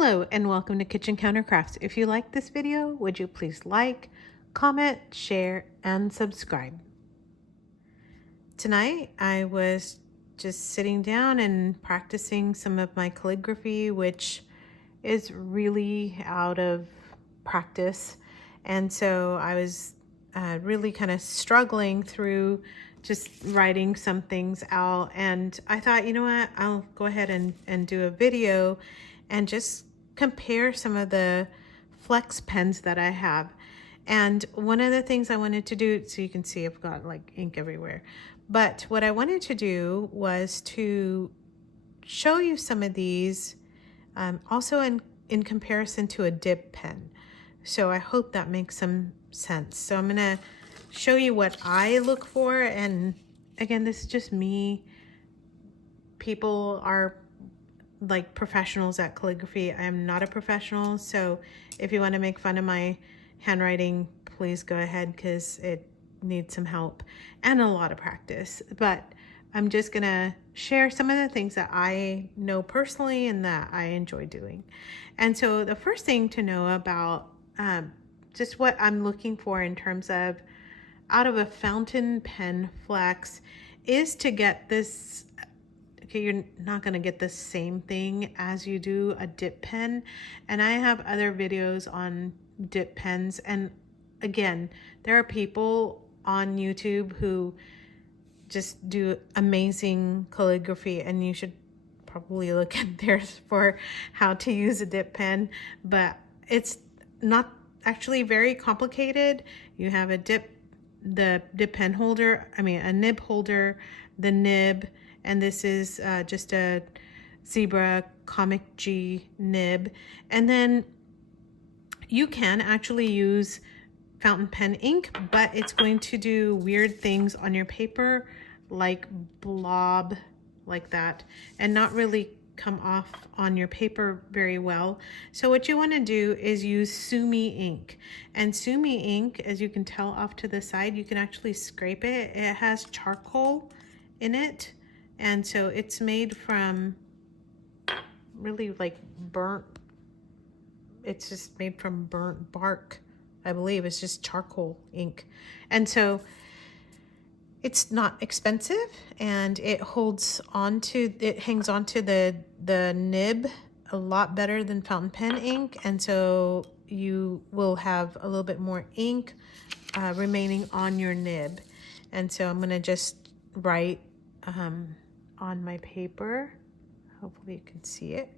Hello and welcome to Kitchen Counter Crafts. If you like this video, would you please like, comment, share, and subscribe. Tonight I was just sitting down and practicing some of my calligraphy, which is really out of practice. And so I was really kind of struggling through just writing some things out. And I thought, you know what, I'll go ahead and do a video and just compare some of the flex pens that I have. And one of the things I wanted to do, so you can see I've got like ink everywhere, but what I wanted to do was to show you some of these also in comparison to a dip pen. So I hope that makes some sense. So I'm gonna show you what I look for, and again, this is just me. People are like professionals at calligraphy. I am not a professional, so if you want to make fun of my handwriting, please go ahead, because it needs some help and a lot of practice. But I'm just gonna share some of the things that I know personally and that I enjoy doing. And so the first thing to know about just what I'm looking for in terms of out of a fountain pen flex is to get this. Okay, you're not going to get the same thing as you do a dip pen. And I have other videos on dip pens. And again, there are people on YouTube who just do amazing calligraphy, and you should probably look at theirs for how to use a dip pen. But it's not actually very complicated. You have the dip pen holder, a nib holder, the nib, and this is just a Zebra Comic G nib. And then you can actually use fountain pen ink, but it's going to do weird things on your paper, like blob like that, and not really come off on your paper very well. So what you want to do is use Sumi ink. And Sumi ink, as you can tell off to the side, you can actually scrape it. It has charcoal in it, and so it's made from really like burnt, it's just made from burnt bark, I believe. It's just charcoal ink. And so it's not expensive, and it hangs onto the nib a lot better than fountain pen ink. And so you will have a little bit more ink remaining on your nib. And so I'm gonna just write on my paper. Hopefully you can see it.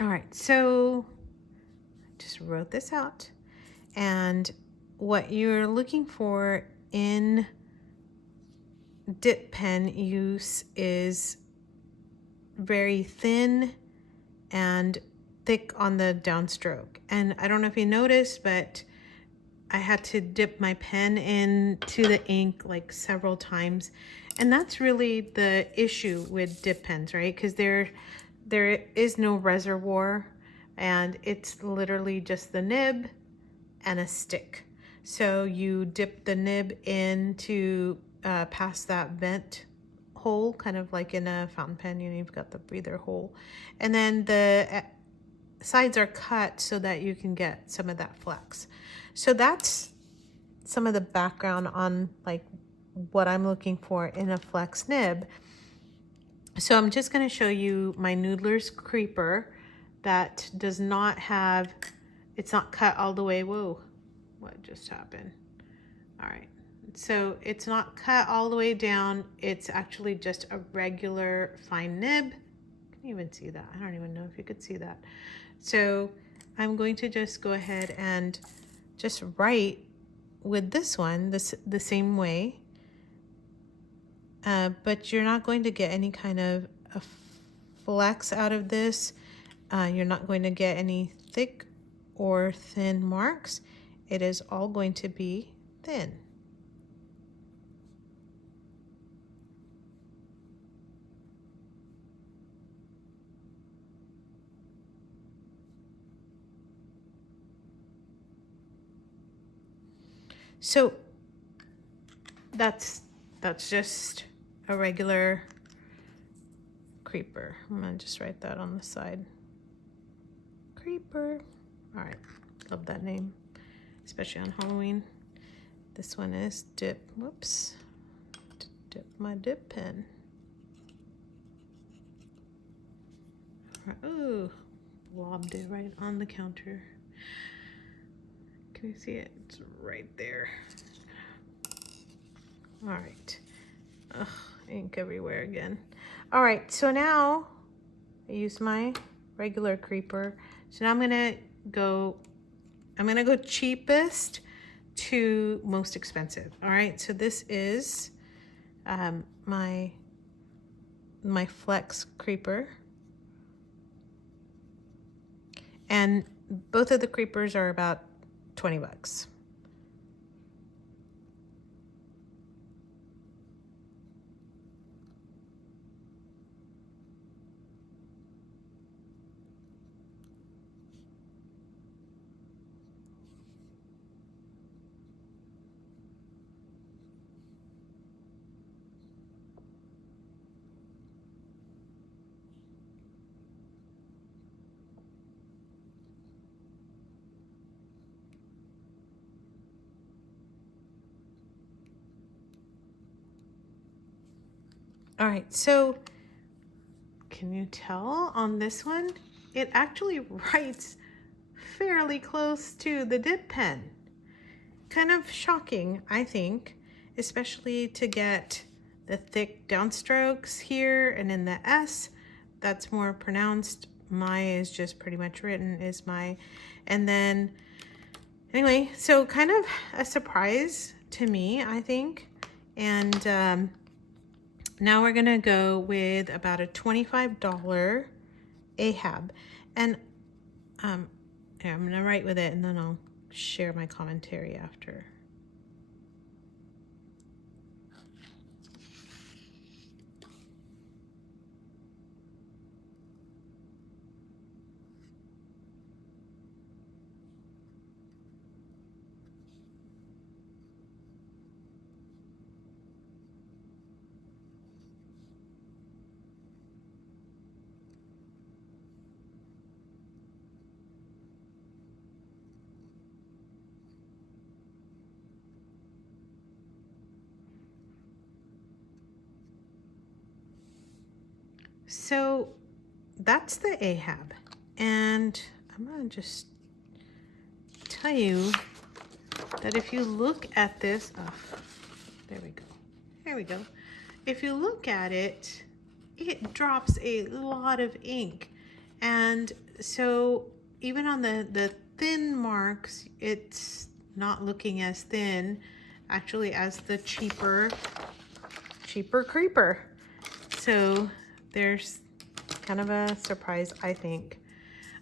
All right, so I just wrote this out, and what you're looking for in dip pen use is very thin and thick on the downstroke. And I don't know if you noticed, but I had to dip my pen into the ink like several times. And that's really the issue with dip pens, right? Because there is no reservoir, and it's literally just the nib and a stick. So you dip the nib into past that vent hole, kind of like in a fountain pen. You know, you've got the breather hole, and then the sides are cut so that you can get some of that flex. So that's some of the background on like what I'm looking for in a flex nib. So I'm just going to show you my Noodler's Creeper that does not have, it's not cut all the way. Whoa, what just happened? All right, so it's not cut all the way down. It's actually just a regular fine nib. Can you even see that? I don't even know if you could see that. So I'm going to just go ahead and just write with this one the same way. But you're not going to get any kind of a flex out of this. You're not going to get any thick or thin marks. It is all going to be thin. So that's just a regular creeper. I'm gonna just write that on the side. Creeper. All right, love that name, especially on Halloween. This one is dip. Whoops, dip my dip pen. Ooh, lobbed it right on the counter. Can you see it? It's right there. All right. Ugh, ink everywhere again. All right, so now I use my regular creeper. So now I'm gonna go cheapest to most expensive. All right, so this is my Flex Creeper. And both of the creepers are about 20 bucks. All right, so can you tell on this one? It actually writes fairly close to the dip pen. Kind of shocking, I think, especially to get the thick downstrokes here and in the S, that's more pronounced. My is just pretty much written is my, and then anyway, so kind of a surprise to me, I think. And now we're gonna go with about a $25 Ahab. And here, I'm gonna write with it and then I'll share my commentary after. So that's the Ahab, and I'm gonna just tell you that if you look at this, oh, there we go. If you look at it, it drops a lot of ink, and so even on the thin marks, it's not looking as thin actually as the cheaper creeper. So there's kind of a surprise, I think.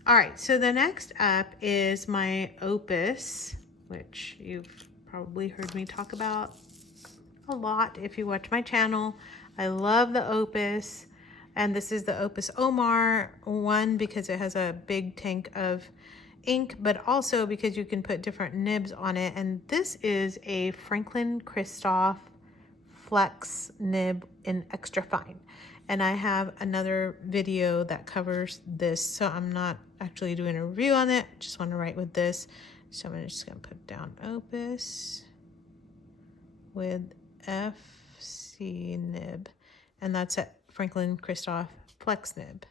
All right, so the next up is my Opus, which you've probably heard me talk about a lot if you watch my channel. I love the Opus, and this is the Opus Omar one because it has a big tank of ink, but also because you can put different nibs on it. And this is a Christoph flex nib in extra fine. And I have another video that covers this, so I'm not actually doing a review on it. Just want to write with this. So I'm just going to put down Opus with FC nib. And that's a Franklin Christoph flex nib.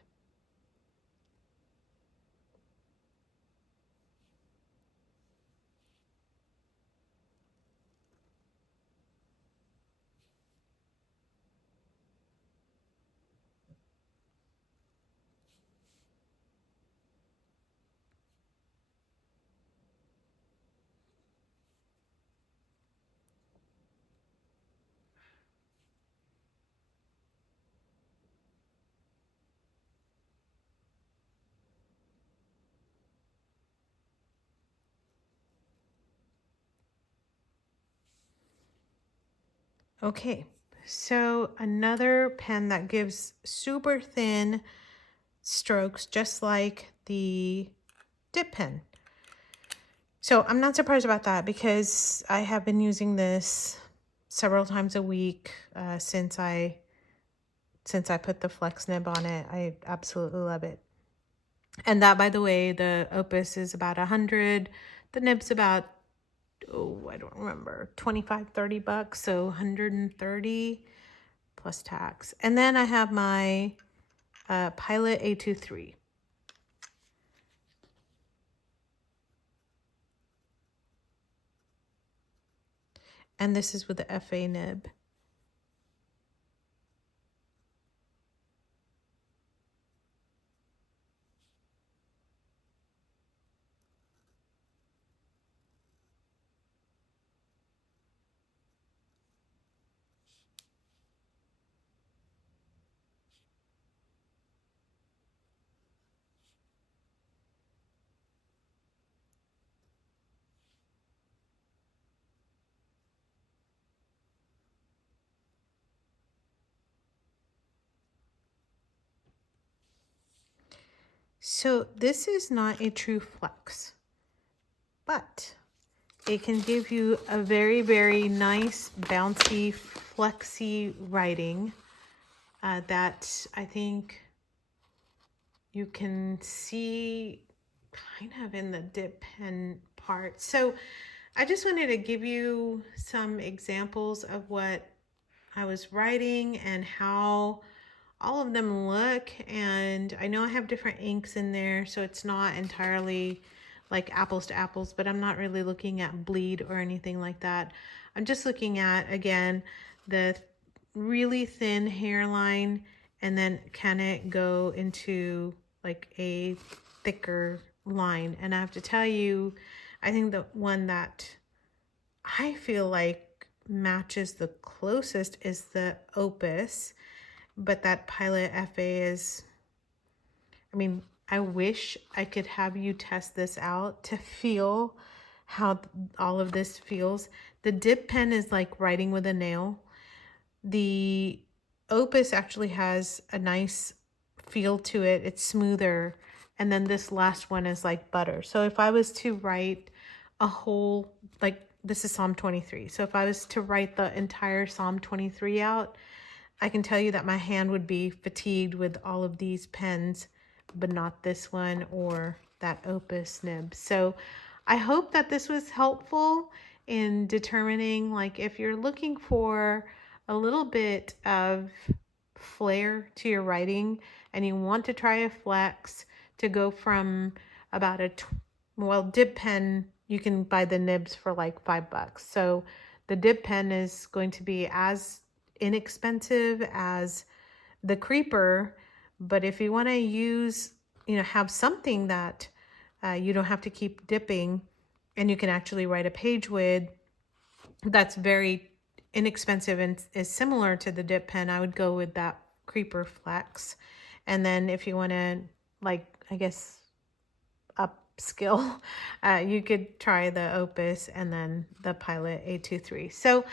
Okay, so another pen that gives super thin strokes, just like the dip pen. So I'm not surprised about that because I have been using this several times a week since I put the flex nib on it. I absolutely love it. And that, by the way, the Opus is about 100. The nib's about, I don't remember, 25, 30 bucks. So 130 plus tax. And then I have my Pilot A23. And this is with the FA nib. So this is not a true flex, but it can give you a very, very nice, bouncy, flexy writing that I think you can see kind of in the dip pen part. So I just wanted to give you some examples of what I was writing and how all of them look. And I know I have different inks in there, so it's not entirely like apples to apples, but I'm not really looking at bleed or anything like that. I'm just looking at, again, the really thin hairline, and then can it go into like a thicker line. And I have to tell you, I think the one that I feel like matches the closest is the Opus, but that Pilot FA is, I mean, I wish I could have you test this out to feel how all of this feels. The dip pen is like writing with a nail. The Opus actually has a nice feel to it. It's smoother. And then this last one is like butter. So if I was to write a whole, like this is Psalm 23. So if I was to write the entire Psalm 23 out, I can tell you that my hand would be fatigued with all of these pens, but not this one or that Opus nib. So I hope that this was helpful in determining, like, if you're looking for a little bit of flair to your writing and you want to try a flex to go from about dip pen, you can buy the nibs for like $5. So the dip pen is going to be as inexpensive as the Creeper, but if you want to use, have something that you don't have to keep dipping and you can actually write a page with, that's very inexpensive and is similar to the dip pen, I would go with that Creeper Flex. And then if you want to, like, I guess, upskill, you could try the Opus and then the Pilot A23. So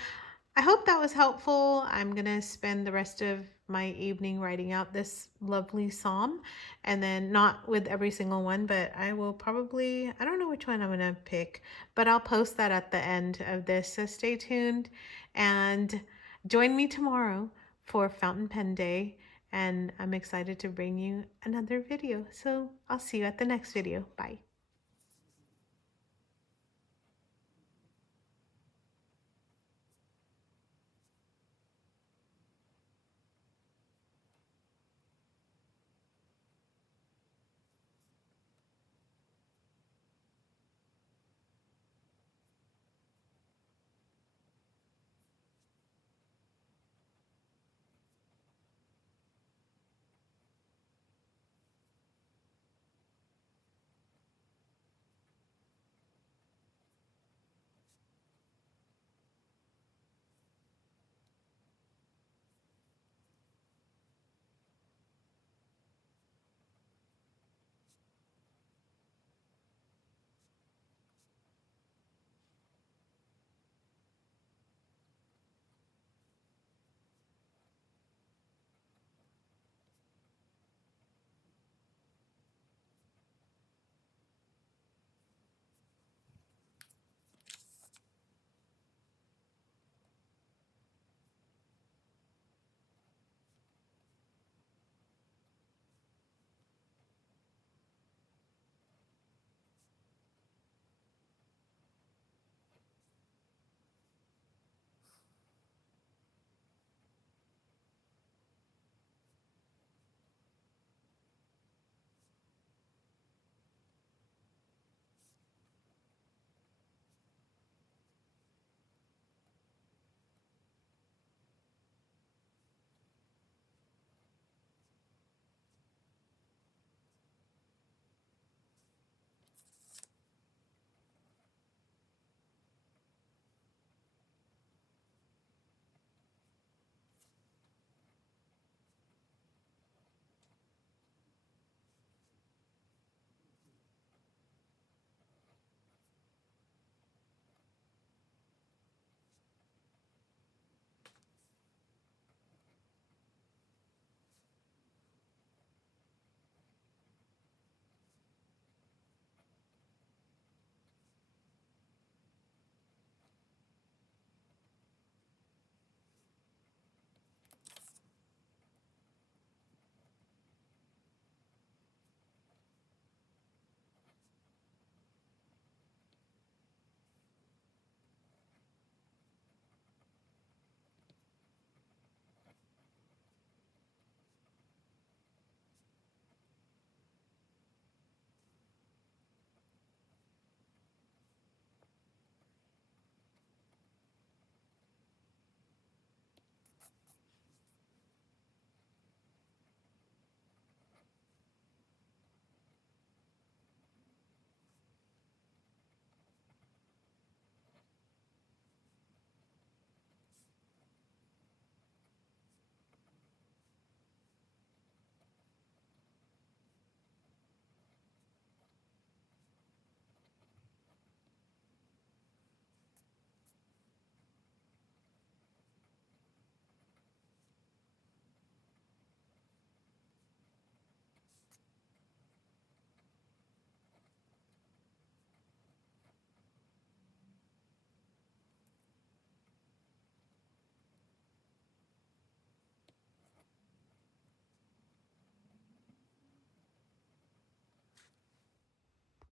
I hope that was helpful. I'm going to spend the rest of my evening writing out this lovely psalm, and then not with every single one, but I will probably, I don't know which one I'm going to pick, but I'll post that at the end of this. So stay tuned. And join me tomorrow for Fountain Pen Day, and I'm excited to bring you another video. So I'll see you at the next video. Bye.